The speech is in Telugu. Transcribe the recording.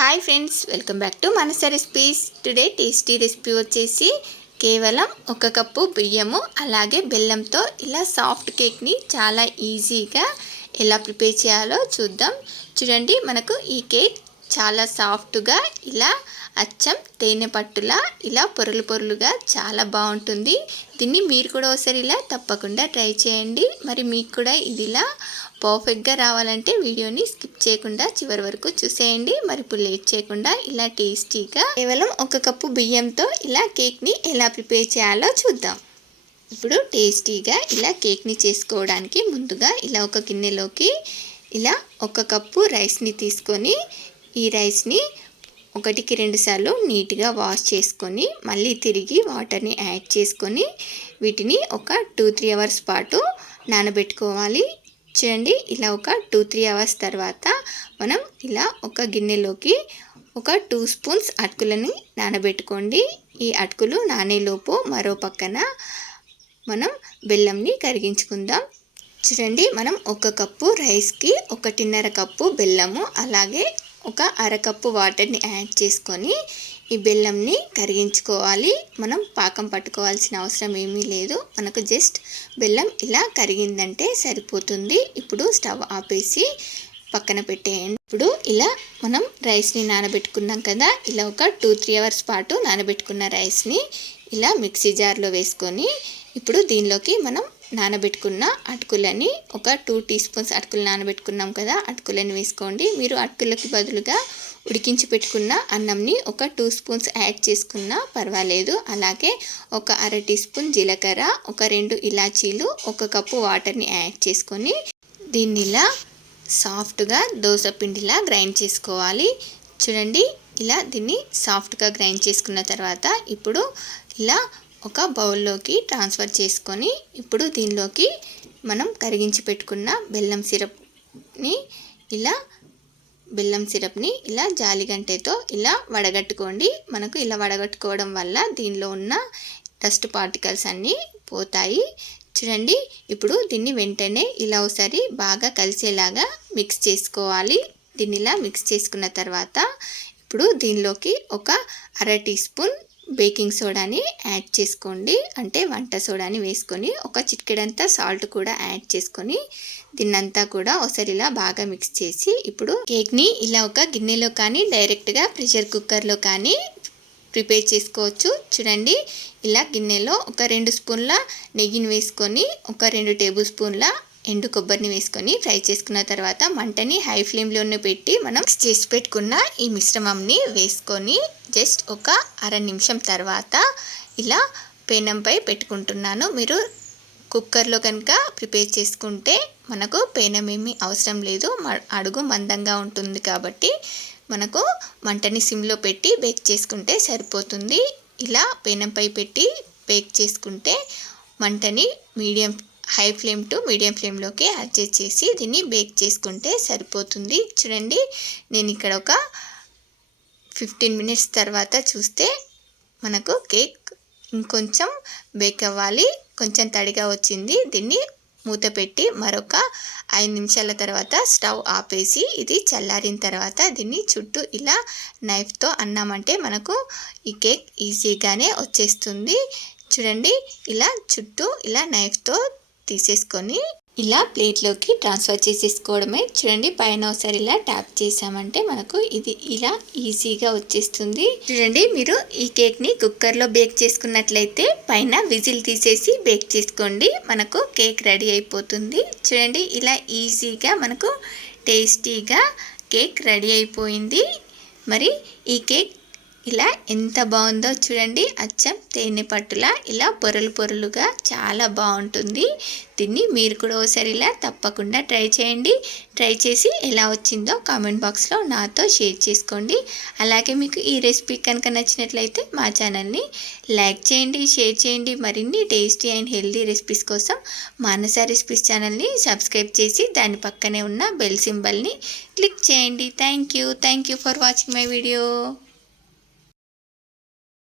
Hi friends welcome back to Manasa recipes today tasty recipe వచ్చేసి కేవలం ఒక కప్పు బియ్యము అలాగే బెల్లంతో ఇలా సాఫ్ట్ కేక్ని చాలా ఈజీగా ఎలా ప్రిపేర్ చేయాలో చూద్దాం. చూడండి మనకు ఈ కేక్ చాలా సాఫ్ట్గా ఇలా అచ్చం తేనె పట్టులా ఇలా పొరలు పొరలుగా చాలా బాగుంటుంది. దీన్ని మీరు కూడా ఒకసారి ఇలా తప్పకుండా ట్రై చేయండి. మరి మీకు కూడా ఇది ఇలా పర్ఫెక్ట్గా రావాలంటే వీడియోని స్కిప్ చేయకుండా చివరి వరకు చూసేయండి. మరి ఇప్పుడు లేట్ చేయకుండా ఇలా టేస్టీగా కేవలం ఒక కప్పు బియ్యంతో ఇలా కేక్ని ఎలా ప్రిపేర్ చేయాలో చూద్దాం. ఇప్పుడు టేస్టీగా ఇలా కేక్ని చేసుకోవడానికి ముందుగా ఇలా ఒక గిన్నెలోకి ఇలా ఒక కప్పు రైస్ని తీసుకొని ఈ రైస్ని ఒకటికి రెండు సార్లు నీట్గా వాష్ చేసుకొని మళ్ళీ తిరిగి వాటర్ని యాడ్ చేసుకొని వీటిని ఒక టూ త్రీ అవర్స్ పాటు నానబెట్టుకోవాలి. చూడండి ఇలా ఒక టూ త్రీ అవర్స్ తర్వాత మనం ఇలా ఒక గిన్నెలోకి ఒక టూ స్పూన్స్ అటుకులని నానబెట్టుకోండి. ఈ అటుకులు నానేలోపు మరో పక్కన మనం బెల్లంని కరిగించుకుందాం. చూడండి మనం ఒక కప్పు రైస్కి ఒకటిన్నర కప్పు బెల్లము అలాగే ఒక అరకప్పు వాటర్ని యాడ్ చేసుకొని ఈ బెల్లంని కరిగించుకోవాలి. మనం పాకం పట్టుకోవాల్సిన అవసరం ఏమీ లేదు. మనకు జస్ట్ బెల్లం ఇలా కరిగిందంటే సరిపోతుంది. ఇప్పుడు స్టవ్ ఆపేసి పక్కన పెట్టేయండి. ఇప్పుడు ఇలా మనం రైస్ని నానబెట్టుకున్నాం కదా ఇలా ఒక టూ త్రీ అవర్స్ పాటు నానబెట్టుకున్న రైస్ని ఇలా మిక్సీ జార్లో వేసుకొని ఇప్పుడు దీనిలోకి మనం నానబెట్టుకున్న అటుకులని ఒక టూ టీ స్పూన్స్ అటుకులు నానబెట్టుకున్నాం కదా అటుకులని వేసుకోండి. మీరు అటుకులకి బదులుగా ఉడికించి పెట్టుకున్న అన్నంని ఒక టూ స్పూన్స్ యాడ్ చేసుకున్నా పర్వాలేదు. అలాగే ఒక అర టీ స్పూన్ జీలకర్ర ఒక రెండు ఇలాచీలు ఒక కప్పు వాటర్ని యాడ్ చేసుకొని దీన్నిలా సాఫ్ట్గా దోశ పిండిలా గ్రైండ్ చేసుకోవాలి. చూడండి ఇలా దీన్ని సాఫ్ట్గా గ్రైండ్ చేసుకున్న తర్వాత ఇప్పుడు ఇలా ఒక బౌల్లోకి ట్రాన్స్ఫర్ చేసుకొని ఇప్పుడు దీనిలోకి మనం కరిగించి పెట్టుకున్న బెల్లం సిరప్ని ఇలా బెల్లం సిరప్ని ఇలా జాలిగంటెతో ఇలా వడగట్టుకోండి. మనకు ఇలా వడగట్టుకోవడం వల్ల దీనిలో ఉన్న డస్ట్ పార్టికల్స్ అన్నీ పోతాయి. చూడండి ఇప్పుడు దీన్ని వెంటనే ఇలా ఒకసారి బాగా కలిసేలాగా మిక్స్ చేసుకోవాలి. దీన్ని ఇలా మిక్స్ చేసుకున్న తర్వాత ఇప్పుడు దీనిలోకి ఒక అర టీ స్పూన్ బేకింగ్ సోడాని యాడ్ చేసుకోండి. అంటే వంట సోడాని వేసుకొని ఒక చిటికెడంతా సాల్ట్ కూడా యాడ్ చేసుకొని దీన్నంతా కూడా ఒకసారి ఇలా బాగా మిక్స్ చేసి ఇప్పుడు కేక్ని ఇలా ఒక గిన్నెలో కానీ డైరెక్ట్గా ప్రెషర్ కుక్కర్లో కానీ ప్రిపేర్ చేసుకోవచ్చు. చూడండి ఇలా గిన్నెలో ఒక రెండు స్పూన్ల నెయ్యిని వేసుకొని ఒక రెండు టేబుల్ స్పూన్ల ఎండు కొబ్బరిని వేసుకొని ఫ్రై చేసుకున్న తర్వాత మంటని హై ఫ్లేమ్లోనే పెట్టి మనం చేసి పెట్టుకున్న ఈ మిశ్రమంని వేసుకొని జస్ట్ ఒక అర నిమిషం తర్వాత ఇలా పేనంపై పెట్టుకుంటున్నాను. మీరు కుక్కర్లో కనుక ప్రిపేర్ చేసుకుంటే మనకు పేనం ఏమీ అవసరం లేదు. అడుగు మందంగా ఉంటుంది కాబట్టి మనకు మంటని సిమ్లో పెట్టి బేక్ చేసుకుంటే సరిపోతుంది. ఇలా పేనంపై పెట్టి బేక్ చేసుకుంటే మంటని medium high flame to medium ఫ్లేమ్లోకి adjust చేసి దీన్ని బేక్ చేసుకుంటే సరిపోతుంది. చూడండి నేను ఇక్కడ ఒక ఫిఫ్టీన్ మినిట్స్ తర్వాత చూస్తే మనకు కేక్ ఇంకొంచెం బేక్ అవ్వాలి. కొంచెం తడిగా వచ్చింది. దీన్ని మూత పెట్టి మరొక ఐదు నిమిషాల తర్వాత స్టవ్ ఆపేసి ఇది చల్లారిన తర్వాత దీన్ని చుట్టూ ఇలా నైఫ్తో అన్నామంటే మనకు ఈ కేక్ ఈజీగానే వచ్చేస్తుంది. చూడండి ఇలా చుట్టూ ఇలా నైఫ్తో తీసేసుకొని ఇలా ప్లేట్లోకి ట్రాన్స్ఫర్ చేసేసుకోవడమే. చూడండి పైన ఒకసారి ఇలా ట్యాప్ చేసామంటే మనకు ఇది ఇలా ఈజీగా వచ్చేస్తుంది. చూడండి మీరు ఈ కేక్ని కుక్కర్లో బేక్ చేసుకున్నట్లయితే పైన విజిల్ తీసేసి బేక్ చేసుకోండి. మనకు కేక్ రెడీ అయిపోతుంది. చూడండి ఇలా ఈజీగా మనకు టేస్టీగా కేక్ రెడీ అయిపోయింది. మరి ఈ కేక్ ఇలా ఎంత బాగుందో చూడండి. అచ్చం తేనె పట్టులా ఇలా పొరలు పొరలుగా చాలా బాగుంటుంది. దీన్ని మీరు కూడా ఒకసారి ఇలా తప్పకుండా ట్రై చేయండి. ట్రై చేసి ఎలా వచ్చిందో కామెంట్ బాక్స్లో నాతో షేర్ చేసుకోండి. అలాగే మీకు ఈ రెసిపీ కనుక నచ్చినట్లయితే మా ఛానల్ని లైక్ చేయండి షేర్ చేయండి. మరిన్ని టేస్టీ అండ్ హెల్దీ రెసిపీస్ కోసం మానస రెసిపీస్ ఛానల్ని సబ్స్క్రైబ్ చేసి దాని పక్కనే ఉన్న బెల్ సింబల్ని క్లిక్ చేయండి. Thank you thank you for watching my video.